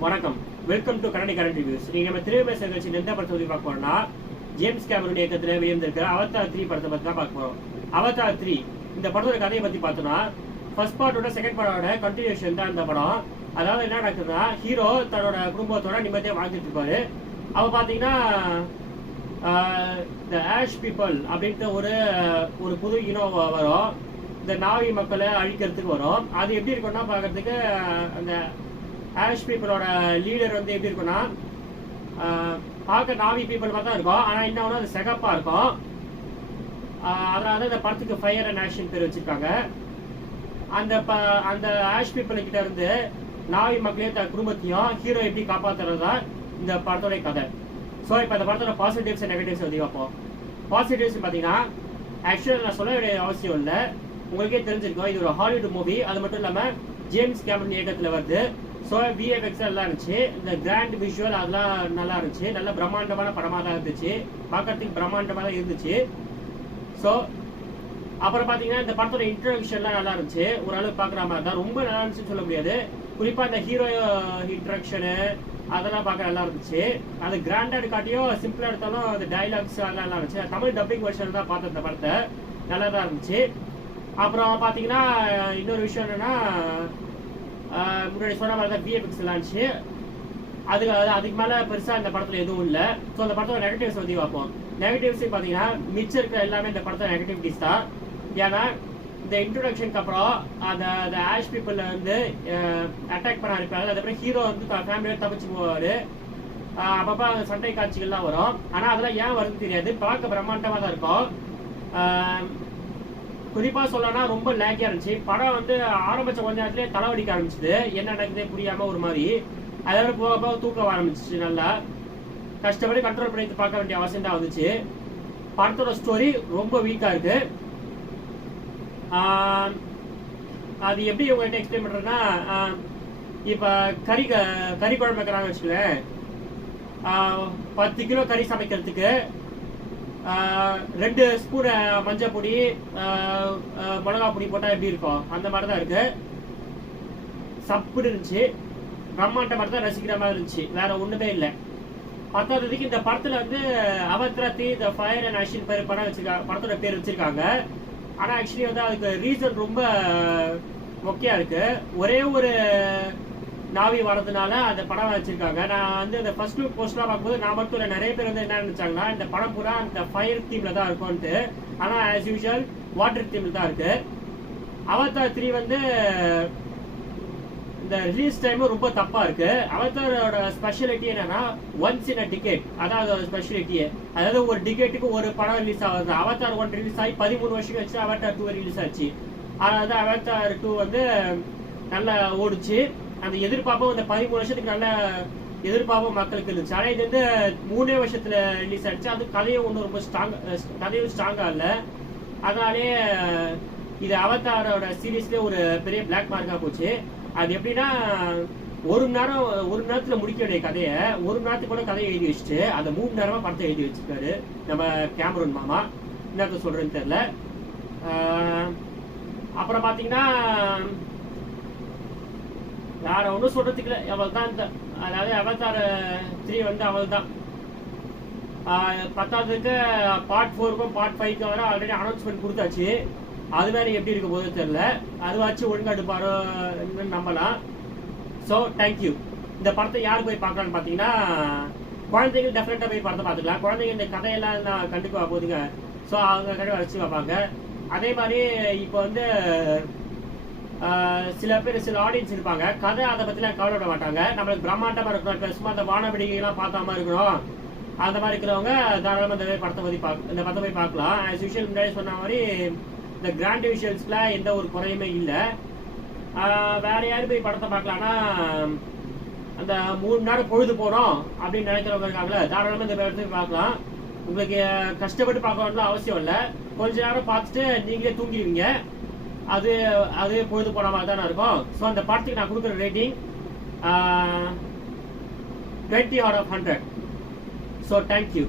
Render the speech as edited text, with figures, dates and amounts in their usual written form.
வணக்கம், welcome to current reviews. நீங்க நம்ம திரைப்பட நிகழ்ச்சி எந்த படத்தை பத்தி பார்க்க போறோம்னா, ஜேம்ஸ் கேமரூன் இயக்கத்துல வெளிவந்திருக்கிற அவதார் 3 படத்தை பத்தி தான் பார்க்க போறோம். அவதார் 3 இந்த படத்தோட கதையை பத்தி பார்த்தோம்னா, ஃபர்ஸ்ட் பார்ட்டோட செகண்ட் பார்ட்டோட கண்டினியூஷன் தான் இந்த படம். அதாவது என்ன நடக்குதுன்னா, ஹீரோ தன்னோட குடும்பத்தோட நிம்மதியா வாழ்ந்துட்டு இருப்பாரு. அவ பாத்தீங்கன்னா இந்த ஆஷ் பீப்பிள் அப்படின்ட்டு ஒரு புது இனம் வரும். இந்த நாவி மக்களை அழிக்கிறதுக்கு வரும். அது எப்படி இருக்கும்னா பார்க்கறதுக்கு, அந்த ஆஷ் பீப்புளோட லீடர் வந்து எப்படி இருக்கும்னா, பார்க்க நாவி பீப்புள் மாதிரி தான் இருக்கும். ஆனால் என்ன ஒன்று அது செகப்பா இருக்கும். அதனால இந்த படத்துக்கு ஃபயர் அண்ட் ஆஷின் பேர் வச்சிருக்காங்க. அந்த ஆஷ் பீப்புள் கிட்ட இருந்து நாவி மக்களையும் தன் குடும்பத்தையும் ஹீரோ எப்படி காப்பாற்றுறதா இந்த படத்தோட கதை. ஸோ இப்போ இந்த படத்தோட பாசிட்டிவ்ஸ் அண்ட் நெகட்டிவ்ஸ் வந்து பார்ப்போம். பாசிட்டிவ்ஸ் பார்த்தீங்கன்னா, ஆக்சுவலாக நான் சொல்ல வேண்டிய அவசியம் இல்லை, உங்களுக்கே தெரிஞ்சிருக்கோம். இது ஒரு ஹாலிவுட் மூவி. அது மட்டும் இல்லாமல் ஜேம்ஸ் கேமரூன் இயக்கத்தில் வருது. ஸோ விஎஃப்எக்ஸ் எல்லாம் இருந்துச்சு. இந்த கிராண்ட் விஷுவல் அதெல்லாம் நல்லா இருந்துச்சு. நல்ல பிரம்மாண்டமான படமாக தான் இருந்துச்சு. பார்க்கறதுக்கு பிரம்மாண்டமாக தான் இருந்துச்சு. ஸோ அப்புறம் பார்த்தீங்கன்னா, இந்த படத்தோட இன்ட்ரடக்ஷன்லாம் நல்லா இருந்துச்சு. ஓரளவு பார்க்குற மாதிரி தான். ரொம்ப நல்லா இருந்துச்சுன்னு சொல்ல முடியாது. குறிப்பாக இந்த ஹீரோ இன்ட்ரடக்ஷனு அதெல்லாம் பார்க்க நல்லா இருந்துச்சு. அது கிராண்டாக காட்டியும் சிம்பிளாக எடுத்தாலும் அந்த டைலாக்ஸ் அதெல்லாம் நல்லா இருந்துச்சு. தமிழ் டப்பிங் வெர்ஷன் தான் பார்த்தேன். இந்த படத்தை நல்லா தான் இருந்துச்சு. அப்புறம் பார்த்தீங்கன்னா, இன்னொரு விஷயம் என்னன்னா, முன்னாடி சொன்ன மாதிரி தான் விஎஃப்எக்ஸ் எல்லாம் இருந்துச்சு. அதுக்கு மேலே பெருசாக இந்த படத்தில் எதுவும் இல்லை. ஸோ அந்த படத்தோட நெகட்டிவ்ஸ் பற்றி பார்ப்போம். நெகட்டிவ்ஸ் பார்த்தீங்கன்னா, மிச்சம் இருக்கிற எல்லாமே இந்த படத்தோட நெகட்டிவிட்டிஸ் தான். ஏன்னா இந்த இன்ட்ரோடக்ஷனுக்கு அப்புறம் அந்த ஆஷ் பீப்புள் வந்து அட்டாக் பண்ண ஆரம்பிப்பாங்க. அதுக்கப்புறம் ஹீரோ வந்து ஃபேமிலியோட தப்பிச்சு போவார். அப்பப்போ சண்டை காட்சிகள்லாம் வரும். ஆனால் அதெல்லாம் ஏன் வருதுன்னு தெரியாது. பார்க்க பிரம்மாண்டமாக தான் இருக்கும். குறிப்பாக சொல்லணும்னா ரொம்ப லேக்கியாக இருந்துச்சு. படம் வந்து ஆரம்பிச்ச கொஞ்ச நேரத்துலேயே தலைவடிக்க ஆரம்பிச்சுது. என்ன நடக்குதே புரியாமல் ஒரு மாதிரி. அதோட போக போக தூக்கம் ஆரம்பிச்சிச்சு. நல்லா கஷ்டப்பட்டு கண்ட்ரோல் பண்ணி பார்க்க வேண்டிய அவசியம் தான் வந்துச்சு. படத்தோட ஸ்டோரி ரொம்ப வீக்காக இருக்கு. அது எப்படி உங்கள்கிட்ட எக்ஸ்பிளைன் பண்ணுறேன்னா, இப்போ கறி குழம்பு வைக்கிறாங்க வச்சுக்கலேன். 10 கிலோ கறி சமைக்கிறதுக்கு 2 ஸ்பூன் மஞ்சள் பொடி மிளகா பொடி போட்டால் எப்படி இருக்கும், அந்த மாதிரி தான் இருக்கு. சப்புன்னு இருந்துச்சு. பிரம்மாண்ட மாதிரி தான் ரசிக்கிற மாதிரி இருந்துச்சு. வேற ஒண்ணுமே இல்லை. பத்தாவதுக்கு இந்த படத்துல வந்து அவத்ராத்தி த ஃபயர் அண்ட் ஆஷின் பேர் படம் வச்சிருக்காங்க. படத்தோட பேர் வச்சிருக்காங்க. ஆனா ஆக்சுவலி வந்து அதுக்கு ரீசன் ரொம்ப மொக்கையா இருக்கு. ஒரே ஒரு நாவி வரதுனால அந்த படம் வச்சிருக்காங்க. நான் வந்து இந்த ஃபர்ஸ்ட் லுக் போஸ்ட்லாம் பார்க்கும்போது நான் மட்டும் இல்லை, நிறைய பேர் வந்து என்ன நினைச்சாங்கன்னா, இந்த படம் பூரா இந்த ஃபயர் தீம்ல தான் இருக்கும்ட்டு. ஆனா ஆஸ் யூஷுவல் வாட்டர் தீம்ல தான் இருக்கு. அவதார் 3 வந்து இந்த ரிலீஸ் டைம் ரொம்ப தப்பா இருக்கு. அவதாரோட ஸ்பெஷாலிட்டி என்னன்னா, ஒன்ஸ் இன் அ டிக்கெட். அதாவது ஒரு ஸ்பெஷாலிட்டியே. அதாவது ஒரு டிக்கெட்டுக்கு ஒரு படம் ரிலீஸ் ஆகுது. அவதார் 1 ரிலீஸ் ஆகி 13 வருஷம் கழிச்சு அவதார் 2 ரிலீஸ் ஆச்சு. அதாவது அவதார் 2 வந்து நல்லா ஓடிச்சு. அந்த எதிர்பார்ப்பும் இந்த 13 வருஷத்துக்கு நல்ல எதிர்பார்ப்பும் மக்களுக்கு இருந்துச்சு. ஆனால் இது வந்து 3 வருஷத்துல ரிலீஸ் ஆயிடுச்சு. அது கதையும் ஒன்றும் ரொம்ப ஸ்ட்ராங்கா இல்லை. அதனாலே இது அவதாரோட சீரீஸ்லேயே ஒரு பெரிய பிளாக் மார்க்கா போச்சு. அது எப்படின்னா, ஒரு நேரத்துல முடிக்க வேண்டிய கதையை 1 மணி நேரத்துக்கு கூட கதையை எழுதி வச்சுட்டு அதை 3 மணி நேரமா படத்தை எழுதி வச்சிருக்காரு நம்ம கேமரூன் மாமா. என்னத்த சொல்றேன்னு தெரியல. அப்புறம் பாத்தீங்கன்னா, வேற ஒன்றும் சொல்றதுக்கு இல்லை. அவள் தான் அதாவது அவதார் 3 வந்து அவள் தான். 10ஆவதுக்கு பார்ட் 4க்கும் பார்ட் 5க்கும் வர ஆல்ரெடி அனௌன்ஸ்மெண்ட் கொடுத்தாச்சு. அது வேற எப்படி இருக்க போது தெரியல. அதுவாச்சும் ஒழுங்கா எடுப்பாரோ நம்பலாம். So thank you. இந்த படத்தை யார் போய் பார்க்கலான்னு பார்த்தீங்கன்னா, குழந்தைகள் டெஃபினட்டாக போய் படத்தை பார்த்துக்கலாம். குழந்தைங்க இந்த கதையெல்லாம் நான் கண்டுக்க போகுதுங்க. ஸோ அவங்க கண்டிப்பாக வச்சு பார்ப்பாங்க. அதே மாதிரி இப்போ வந்து சில ஆடியன்ஸ் இருப்பாங்க, கதை அதை பற்றிலாம் கவலைப்பட மாட்டாங்க. நம்மளுக்கு பிரம்மாண்டமாக இருக்கணும், இப்போ சும்மா அந்த வானவெடிகைலாம் பார்க்காம இருக்கிறோம், அந்த மாதிரி இருக்கிறவங்க தாராளமாக இந்த படத்தை போய் பார்க்கலாம். ஆஸ் யூஷுவல் முன்னாடி சொன்ன மாதிரி இந்த கிராண்ட் விஷுவல்ஸ்ல எந்த ஒரு குறையுமே இல்லை. வேற யாரும் போய் படத்தை பார்க்கலாம்னா, அந்த 3 மணி நேரம் பொழுது போனோம் அப்படின்னு நினைக்கிறவங்க இருக்காங்களே, தாராளமாக இந்த இடத்துல பார்க்கலாம். உங்களுக்கு கஷ்டப்பட்டு பார்க்கணும்னு அவசியம் இல்லை. கொஞ்ச நேரம் பார்த்துட்டு நீங்களே தூங்கிடுவீங்க. அது பொழுது போன மாதிரி தானே இருக்கும். ஸோ அந்த படத்துக்கு நான் கொடுக்குற rating 20 out of 100. So thank you.